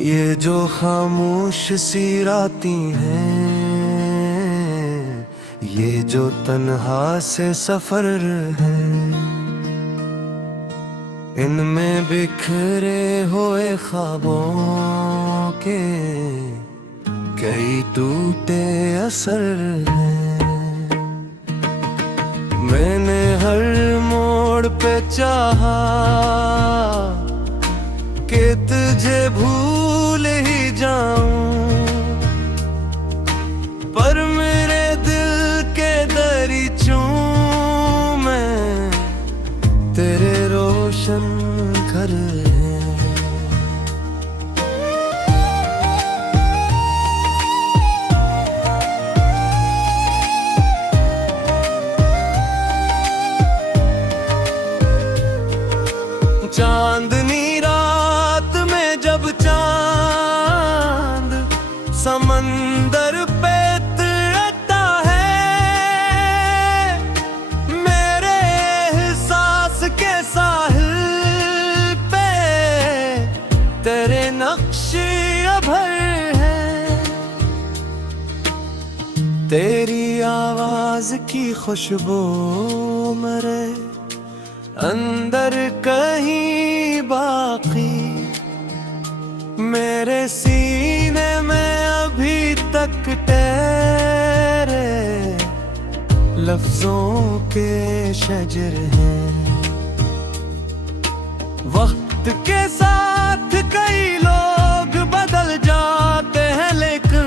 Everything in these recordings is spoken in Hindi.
ये जो खामोश सी रातें हैं, ये जो तन्हा से सफर है, इनमें बिखरे हुए ख्वाबों के कई टूटे असर हैं। मैंने हर मोड़ पे चाहा कि तुझे भूल ही जाऊं, पर मेरे दिल के दरीचों में तेरे रोशन घर हैं। चांदनी रात में जब चांद समंदर पे तड़ता है, मेरे एहसास के साहिल पे तेरे नक्शे अभर हैं। तेरी आवाज की खुशबू मेरे अंदर कहीं बाकी, मेरे सीने में अभी तक तेरे लफ्जों के शजर हैं। वक्त के साथ कई लोग बदल जाते हैं, लेकिन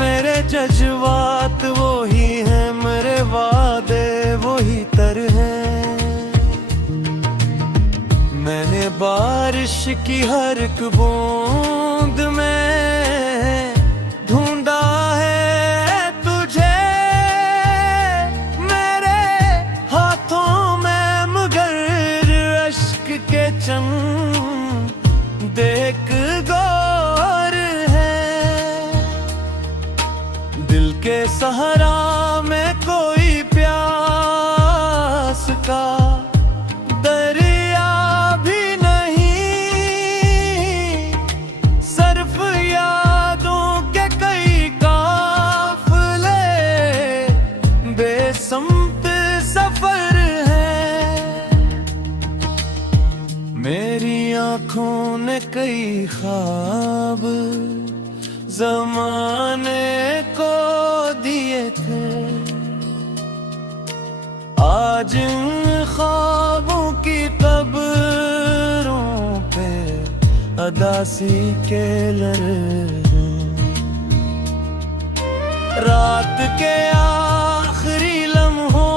मेरे जज्बात वो ही हैं, मेरे वादे वही तर हैं। मैंने बारिश की हर एक बूंद में ढूंढा है तुझे, मेरे हाथों में मगर अश्क के चंद देख गौर है। दिल के सहारा में कोई प्यास का सफर है। मेरी आँखों ने कई ख्वाब ज़माने को दिए थे, आज इन ख्वाबों की कब्रों पे अदासी के लहर। रात के आखिरी लम्हों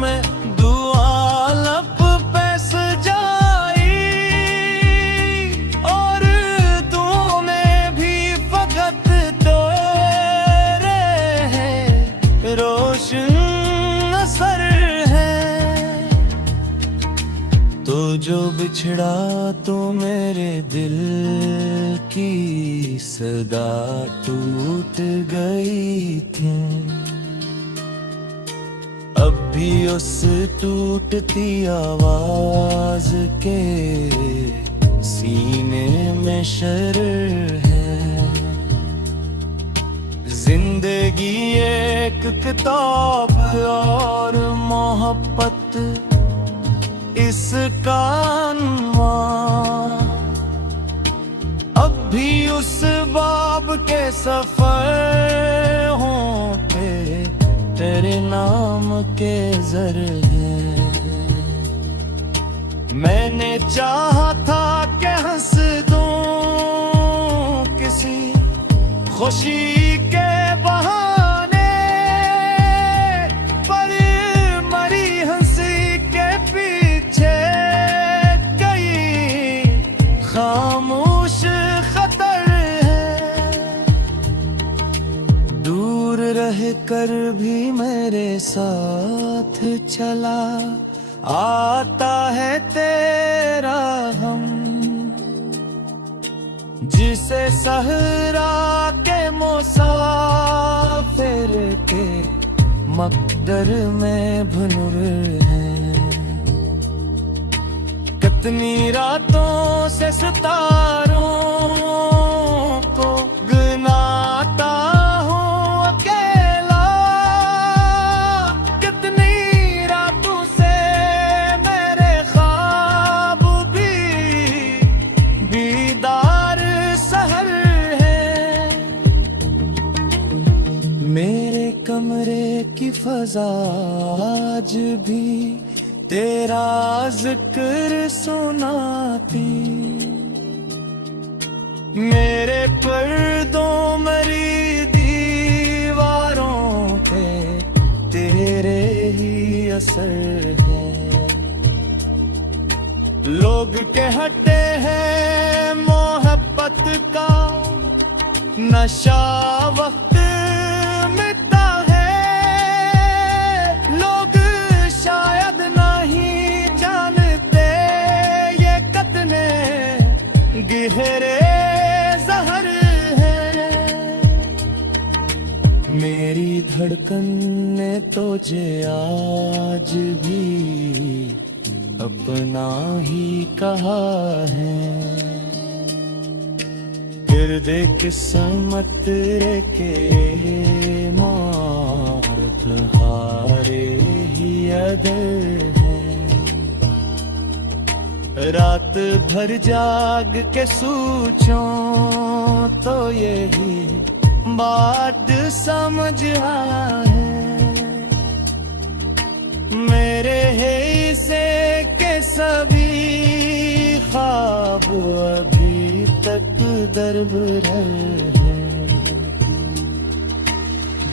में दुआ लब पे सजाई, और दुआओं में भी फकत तेरे हैं रोशन असर है। तो जो बिछड़ा तो मेरे दिल की सदा टूट गई थी, अब भी उस टूटती आवाज के सीने में शर है। जिंदगी एक किताब और मोहब्बत इसका अनवान, अब भी उस बाब के सफरों पे तेरे नाम के जर हैं। मैंने चाहा था कि हंस दूं किसी खुशी के बहाने, पर मरी हंसी के पीछे कई खामोश खतर है। दूर रह कर भी मेरे साथ चला आता है तेरा हम, जिसे सहरा के मुसाफिर के मकदर में भनुर है। कितनी रातों से सितारों को गिनाता हूँ अकेला, कितनी रातों से मेरे ख्वाब भी बीदार सहर है। मेरे कमरे की फजा आज भी तेरा जिक्र सुनाती, मेरे पर्दों मरी दीवारों पे तेरे ही असर है। लोग कहते हैं मोहब्बत का नशा वक्त मिटता है, लोग शायद नहीं जानते ये कितने गहरे जहर है। मेरी धड़कन ने तुझे आज भी अपना ही कहा है, गिरदे किस्मत रे के मार तुम्हारे ही अदर है। रात भर जाग के सोचूं तो यही बात समझ आए, मेरे हिस्से के सभी ख्वाब अभी तक दरबदर है।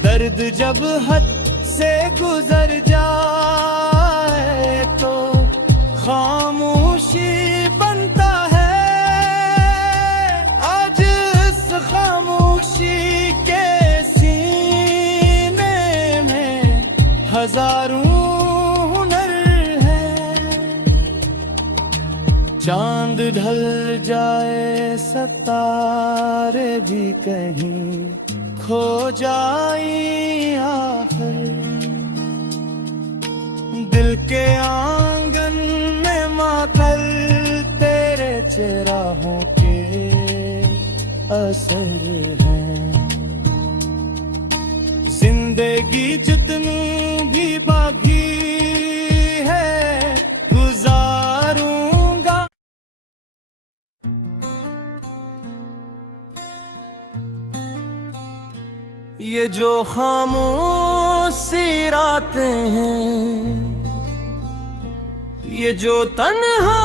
दर्द जब हद से गुजर जाए तो खामोशी बनता है, आज इस खामोशी के सीने में हजारों हुनर हैं। चांद ढल जाए सितारे भी कहीं खो जाए आखिर, दिल के आंगन में मातल तेरे चेहरों के असर हैं। जिंदगी जितनी भी बाकी है गुजारूंगा। ये जो खामोशी रातें हैं, ये जो तन्हा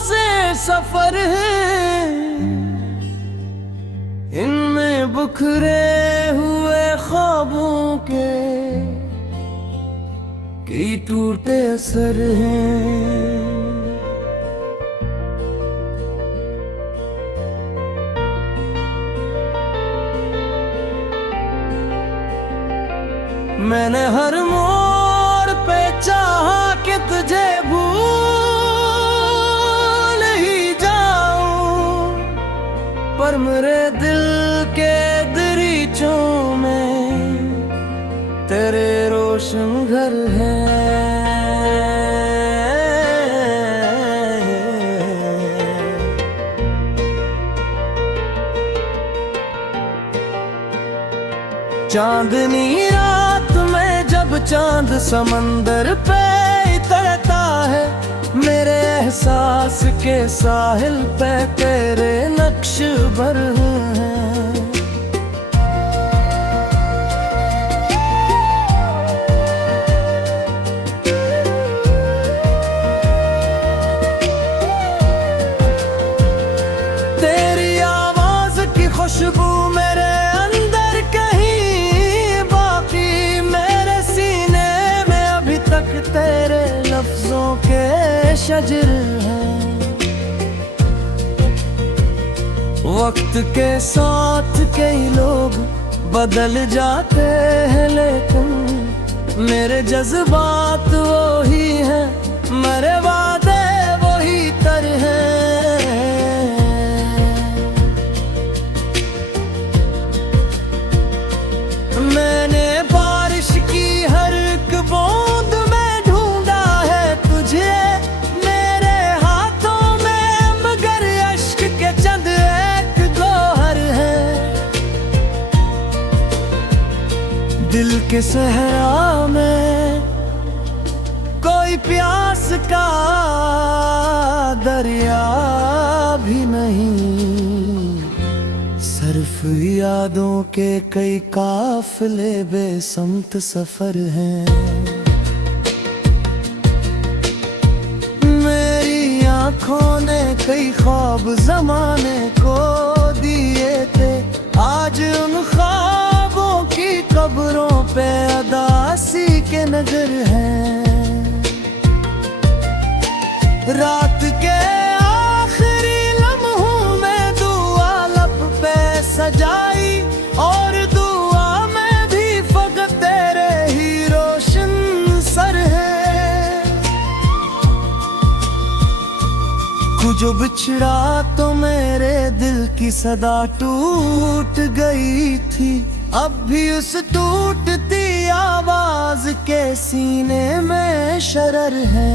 से सफर है, इनमें बिखरे हुए ख्वाबों के कई टूटे असर हैं। मैंने हर मोड़ पे चाहा कि तुझे भूल ही जाऊं, पर मेरे दिल के दरीचों में तेरे रोशन घर हैं। चांदनी रात में जब चांद समंदर पे उतरता है, मेरे एहसास के साहिल पे तेरे नक्श भर हैं। तेरी आवाज की खुशबू मेरे अंदर कहीं बाकी, मेरे सीने में अभी तक तेरे लफ्जों के शजर हैं। वक्त के साथ कई लोग बदल जाते हैं, लेकिन मेरे जज्बात वो ही हैं, मेरे वादे वही तर हैं। मैंने बारिश की हर एक बूंद में ढूंढा है तुझे, मेरे हाथों के सहरा में कोई प्यास का दरिया भी नहीं, सिर्फ यादों के कई काफिले बेसमत सफर हैं। मेरी आंखों ने कई ख्वाब जमाने को दिए थे, आज उन ख्वाबों की कब्रों पे अदासी के नजर हैं। रात के आखिरी लम्हों में दुआ लब पे सजाई, और दुआ में भी फकत तेरे ही रोशन सर है। जो बिछड़ा तो मेरे दिल की सदा टूट गई थी, अब भी उस टूटती आवाज के सीने में शरर है।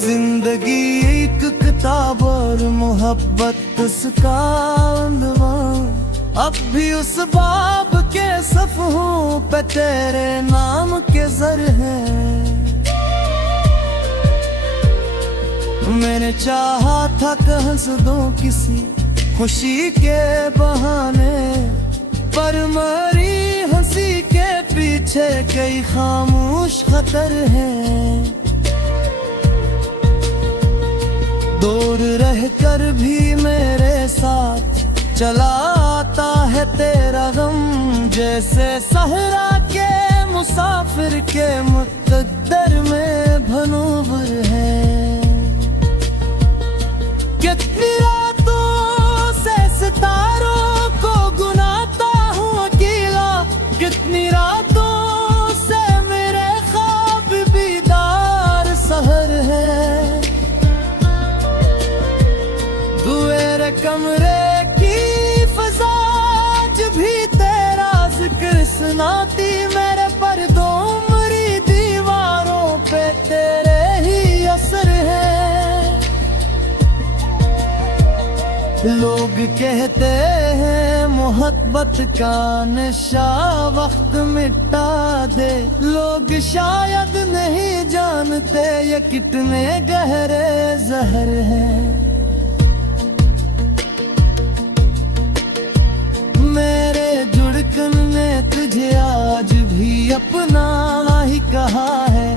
जिंदगी एक किताब और मोहब्बत उसका उन्वान, अब भी उस बाब के सफ़हों पे तेरे नाम के ज़र हैं। मैंने चाहा था कि हंस दूं किसी खुशी के बहाने, पर मरी हंसी के पीछे कई खामोश खतर हैं। दूर रहकर भी मेरे साथ चला आता है तेरा गम, जैसे सहरा के मुसाफिर के मुक़द्दर में भनूवर है। कितनी रातों से सितारों को गुनाता हूँ अकेला, कितनी रातों से मेरे ख्वाब बीदार सहर है। दुएरे कमरे की फज़ा आज भी तेरा जिक्र सुनाती, मेरे पर्दों मरी दीवारों पे तेरे ही असर है। लोग कहते हैं मोहब्बत का नशा वक्त मिटा दे, लोग शायद नहीं जानते ये कितने गहरे जहर हैं। मेरे जुड़कन ने तुझे आज भी अपना ही कहा है,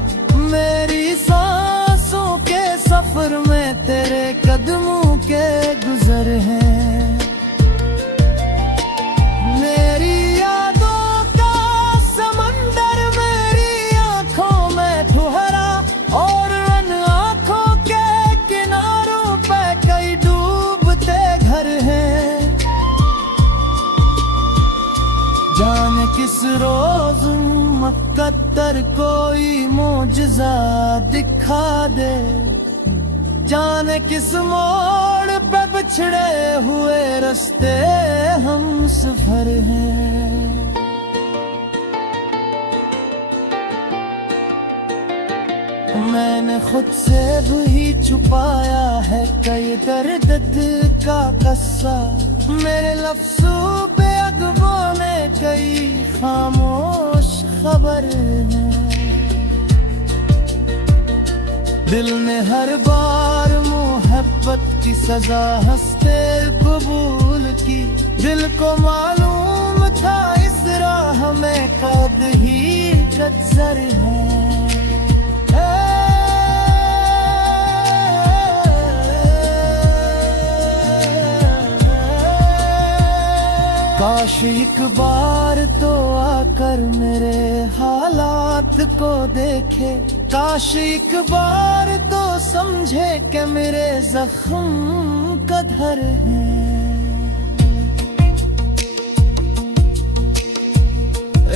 मेरी सांसों के सफर में तेरे कदमों के गुजर हैं। मेरी यादों का समंदर मेरी आंखों में ठुहरा, और उन आंखों के किनारों पे कई डूबते घर हैं। जाने किस रोज मुक़द्दर कोई मोजज़ा दिखा दे, जाने किस मोड़ पे बिछड़े हुए रास्ते हम सफर हैं। मैंने खुद से भी छुपाया है कई दर्द का कस्सा, मेरे लफ्ज़ों पे अगवा में कई खामोश खबर है। दिल ने हर बार मोहब्बत की सजा हंसते कबूल की, दिल को मालूम था इस राह में कद ही कदर है। काश एक बार तो आकर मेरे हालात को देखे, काश एक बार तो समझे कि मेरे जख्म कधर है।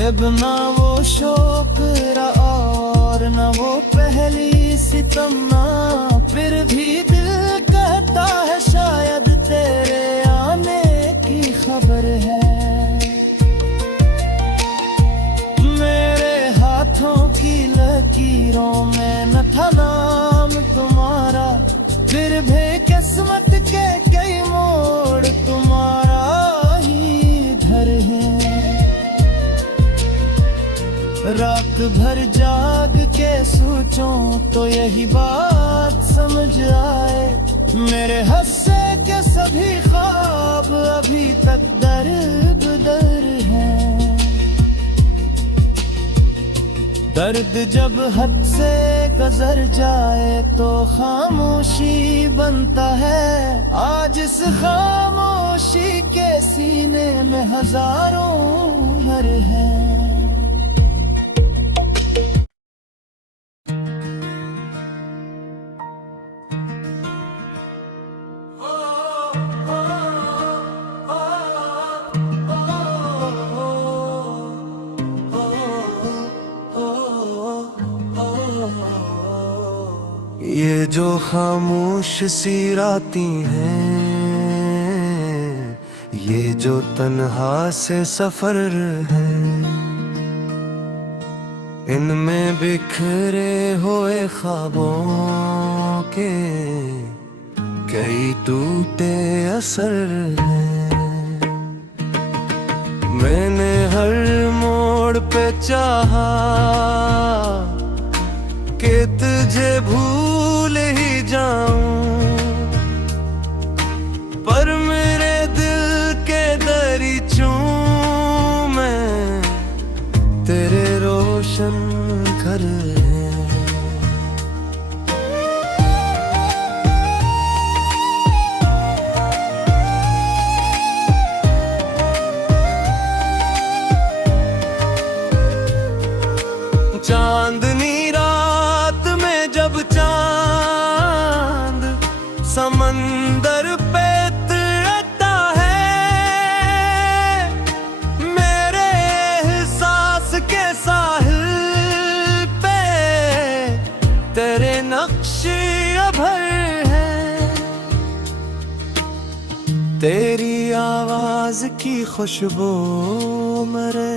अब ना वो शौक रहा और न वो पहली सितम, ना फिर भी दिल कहता है शायद तेरे आने की खबर है। मेरे हाथों की लकीरों में न था नाम तुम्हारा, फिर भी किस्मत के कई मोड़ रात भर जाग के सोचूं तो यही बात समझ आए, मेरे हंसे के सभी ख्वाब अभी तक दर बदर हैं। दर्द जब हद से गुजर जाए तो खामोशी बनता है, आज इस खामोशी के सीने में हजारों घर हैं। ये जो खामोश सी रातें हैं, ये जो तन्हा से सफर है, इनमें बिखरे हुए ख्वाबों के कई टूटे असर हैं। मैंने हर मोड़ पे चाहा कि तुझे भूल ही जाऊं, पर मेरे दिल के दरीचों में तेरे रोशन घर हैं। चांदनी समंदर पे तैरता है, मेरे एहसास के साहिल पे तेरे नक्श अभर हैं। तेरी आवाज की खुशबू मेरे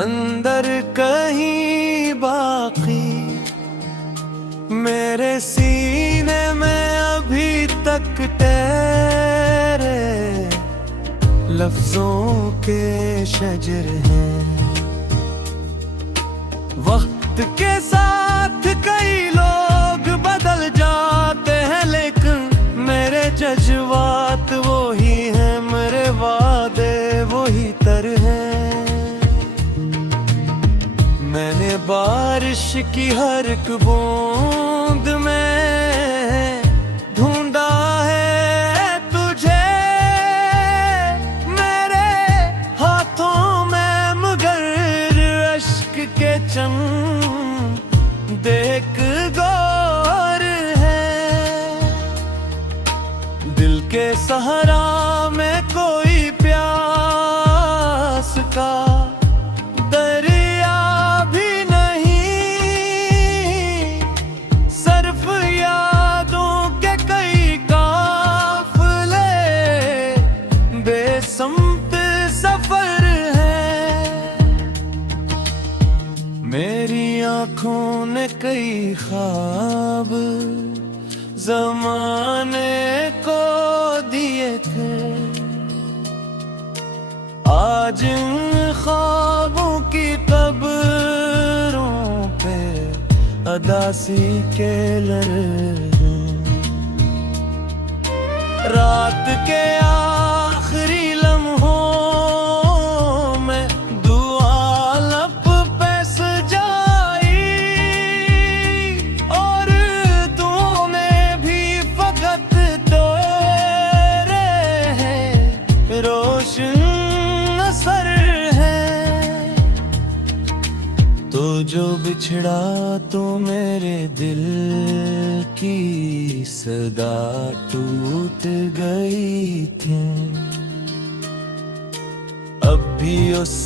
अंदर कहीं बाकी, मेरे सीने में अभी तक तेरे लफ्जों के शजर हैं। वक्त के साथ कई लोग बदल जाते हैं, लेकिन मेरे जज्बात वो ही हैं, मेरे वादे वही तर हैं। मैंने बारिश की हर एक बूंद में ढूंढा है तुझे, मेरे हाथों में मगर अश्क के चंद देख गौर है। दिल के सहारा में कोई प्यास का सफर है। मेरी आँखों ने कई ख्वाब ज़माने को दिए थे, आज इन ख्वाबों की कब्रों पे अदासी के लहर। रात के आखिरी लम्हों में दुआ लब पे सजाई, और तूने भी फकत तेरे हैं रोशन असर है। तो जो बिछड़ा तो मेरे दिल की सदा टूट गई थी, अब भी उस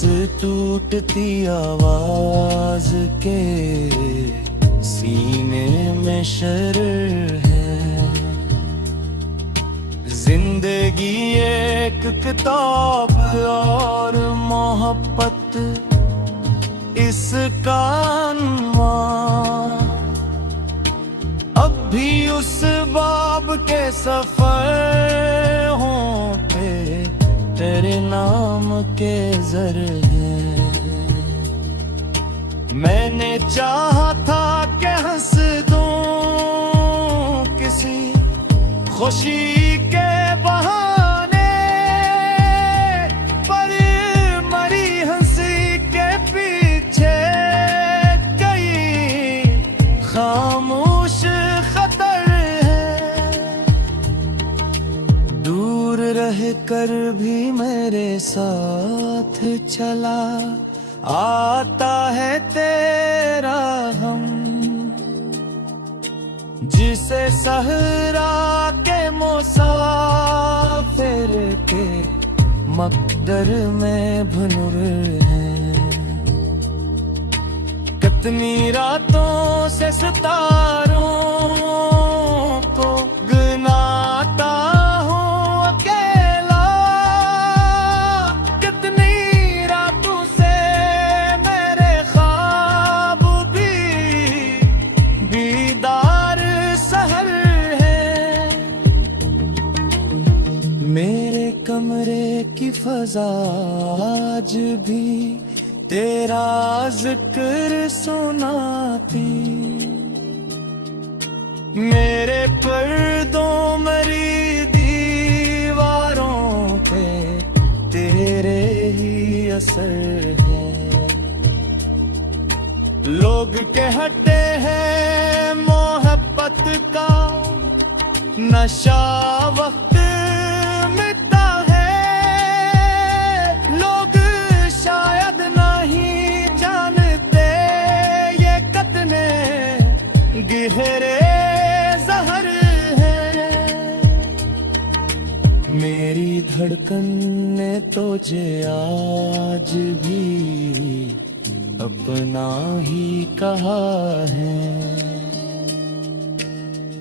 टूटती आवाज के सीने में शर है। जिंदगी एक किताब और मोहब्बत इसका अनवान, अब भी उस बाब के सफर हों पे तेरे नाम के जर हैं। मैंने चाहा था कि हंस दूं किसी खुशी के बहाने, पर मरी हंसी के पीछे कई खामोश खतर है। दूर रह कर भी मेरे साथ चला आता है तेरा हम, जिसे सहरा के मुसाफिर के मकदर में भनुर है। कितनी रातों से सितारों को गिनाता हूँ अकेला, कितनी रातों से मेरे ख्वाब भी बीदार सहर है। मेरे कमरे की फजा आज भी तेरा जिक्र सुनाती, मेरे पर्दों मरी दीवारों पे तेरे ही असर है। लोग कहते हैं मोहब्बत का नशा वक्त मिटता है, लोग शायद नहीं जानते ये कितने गहरे जहर है। मेरी धड़कन ने तुझे आज भी अपना ही कहा है,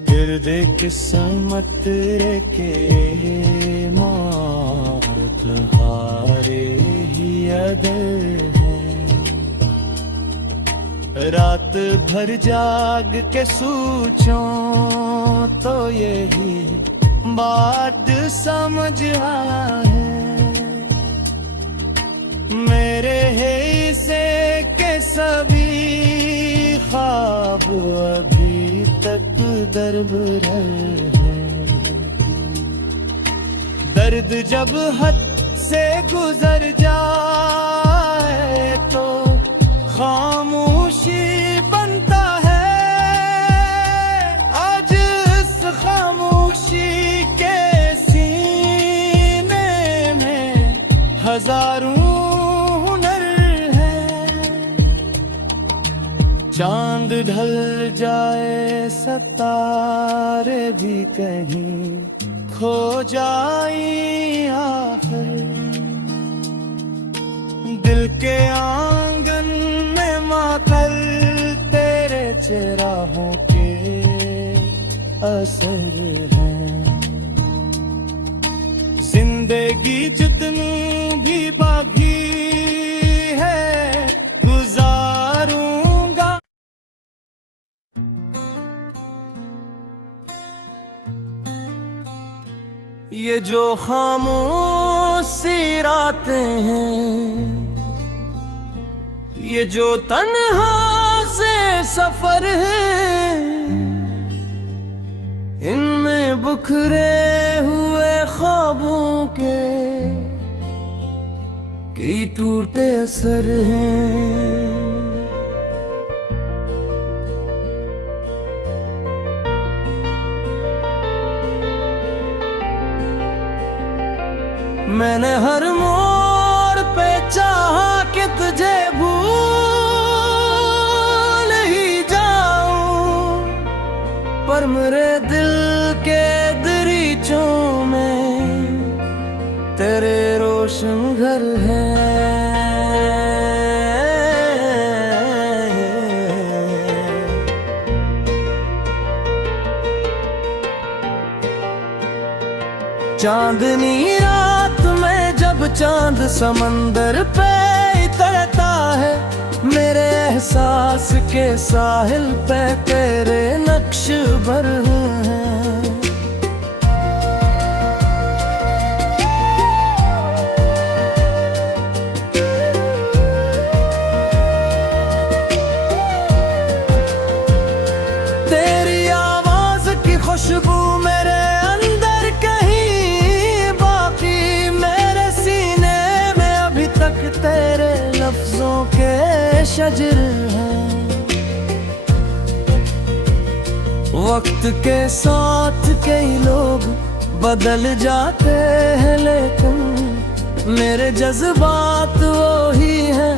गिरदे किस्मत के मार तुम्हारे ही अदर है। रात भर जाग के सोचूं तो यही बात समझ आए, मेरे हिस्से के सभी ख्वाब अभी तक दरबदर है। दर्द जब हद से गुजर जाए तो खामोशी बनता है, आज इस खामोशी के सीने में हजारों हुनर हैं। चांद ढल जाए सितारे भी कहीं खो जाए आखिर, दिल के आंगन में मातल तेरे चेहरों के असर हैं। जिंदगी जितनी भी बाकी है गुजारूंगा। ये जो खामोशी रातें हैं, ये जो तन्हा से सफर है, इनमें बिखरे हुए ख्वाबों के कई टूटे असर हैं। मैंने हर मोड़ पे चाहा कि तुझे भूल ही जाऊं, पर मेरे दिल के दरीचों में तेरे रोशन घर हैं। चांदनी रात में जब चांद समंदर पे उतरता है, मेरे एहसास के साहिल पे तेरे नक्श भर हैं। वक्त के साथ कई लोग बदल जाते हैं, लेकिन मेरे जज्बात वो ही हैं,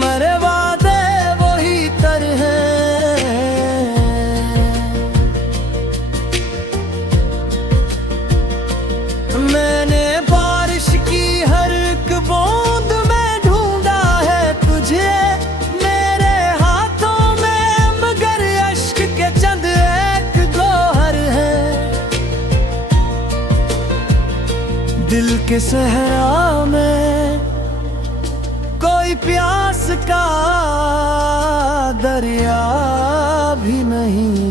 मेरे वादे वही तर हैं। मैंने बारिश की हर एक बूंद में ढूंढा है तुझे, मेरे हाथों में मगर अश्क के चंद एक गौहर है। दिल के सहरा में कोई प्यास का दरिया भी नहीं,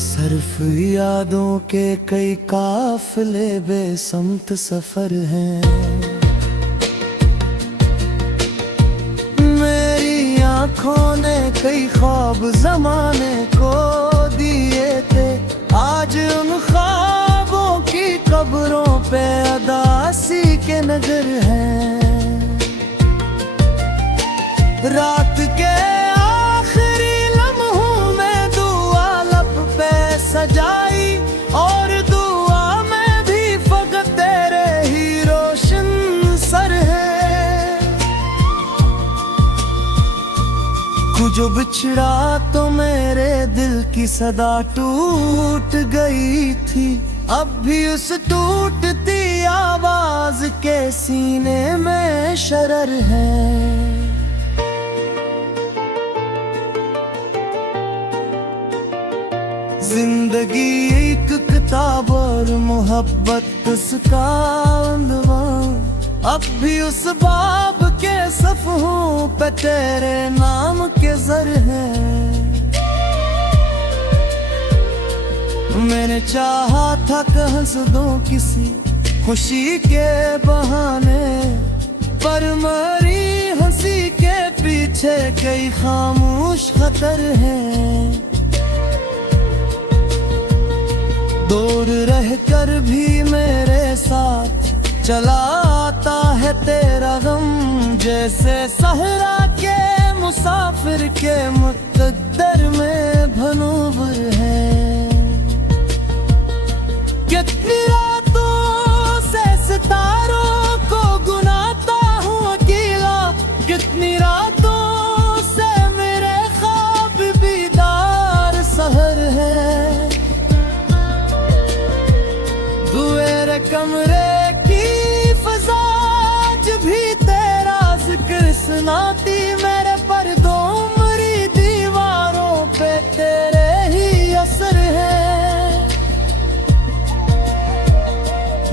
सिर्फ यादों के कई काफिले बेसमत सफर हैं। मेरी आंखों ने कई ख्वाब जमाने को दिए थे, आज उन ख्वाबों की कब्रों पे अदासी के नजर हैं। रात के आखिरी लम्हों में दुआ लब पे सजाई, और दुआ में भी फकत तेरे ही रोशन सर है। जो बिछड़ा तो मेरे दिल की सदा टूट गई थी, अब भी उस टूटती आवाज के सीने में शरर है। जिंदगी एक किताब और मोहब्बत उसका उन्वान, अब भी उस बाब के सफ़हों पे तेरे नाम के ज़र हैं। मैंने चाहा था कि हंस दूं किसी खुशी के बहाने, पर मरी हंसी के पीछे कई खामोश खतर हैं। दूर रहकर भी मेरे साथ चला आता है तेरा गम, जैसे सहरा के मुसाफिर के मुक़द्दर में भनूवर है। कितनी रातों से सितारों को गुनाता हूँ अकेला, कितनी रातों से मेरे ख्वाब बीदार सहर है। मेरे कमरे की फज़ा आज भी तेरा जिक्र सुनाती, मेरे पर्दों मरी दीवारों पे तेरे ही असर है।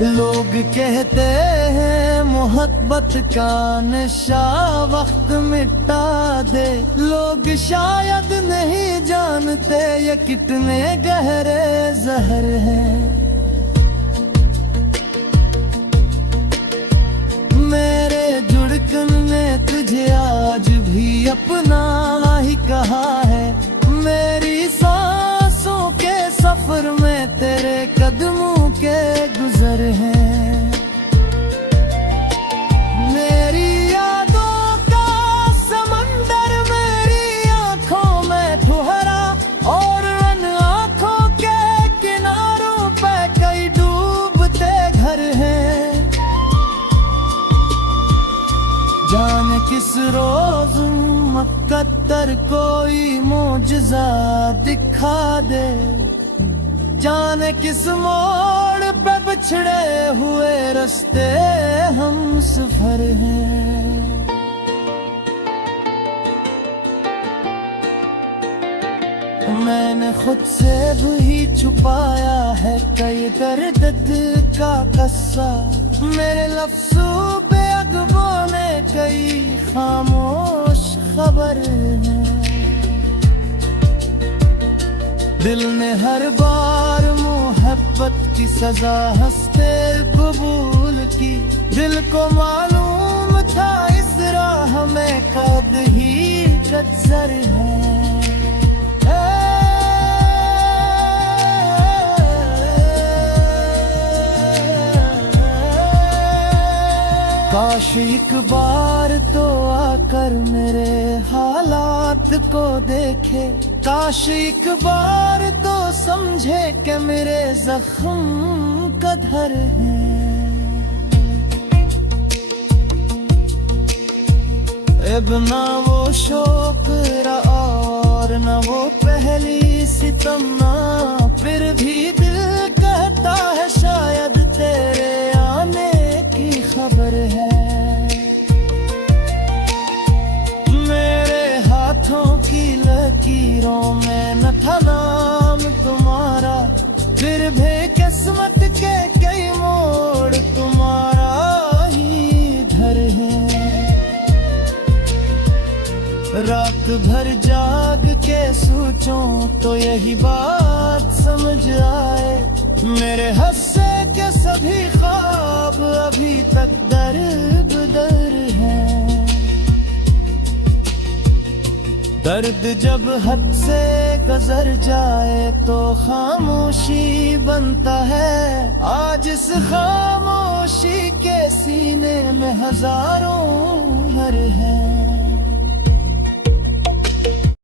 लोग कहते हैं मोहब्बत का नशा वक्त मिटा दे, लोग शायद नहीं जानते ये कितने गहरे जहर हैं। मेरे जुड़कन ने तुझे आज भी अपना ही कहा है, मेरी सांसों के सफर में तेरे कदमों के गुजर हैं। मेरी यादों का समंदर मेरी आंखों में ठुहरा, और उन आंखों के किनारों पे कई डूबते घर हैं। जाने किस रोज मुक़द्दर कोई मोजज़ा दिखा दे, जाने किस मोड़ पे बिछड़े हुए रास्ते हम सफर हैं। मैंने खुद से भी छुपाया है कई दर्द का कस्सा, मेरे लफ्ज़ों पे अगबों ने कई खामोश खबर है। दिल ने हर बार मोहब्बत की सजा हंसते कबूल की, दिल को मालूम था इस राह में कद ही कदर है। काश एक बार तो आकर मेरे हालात को देखे, काश एक बार तो समझे कि मेरे जख्म कधर है। अब ना वो शौक रहा और न वो पहली सितम, ना फिर भी दिल कहता है शायद तेरे आने की खबर है। मेरे हाथों की लकीरों में न था नाम तुम्हारा, फिर भी किस्मत के कई मोड़ तुम्हारा ही घर है। रात भर जाग के सोचूं तो यही बात समझ आए, मेरे हंसे के सभी ख्वाब अभी तक दर बदर हैं। दर्द जब हद से गुजर जाए तो खामोशी बनता है, आज इस खामोशी के सीने में हजारों घर हैं।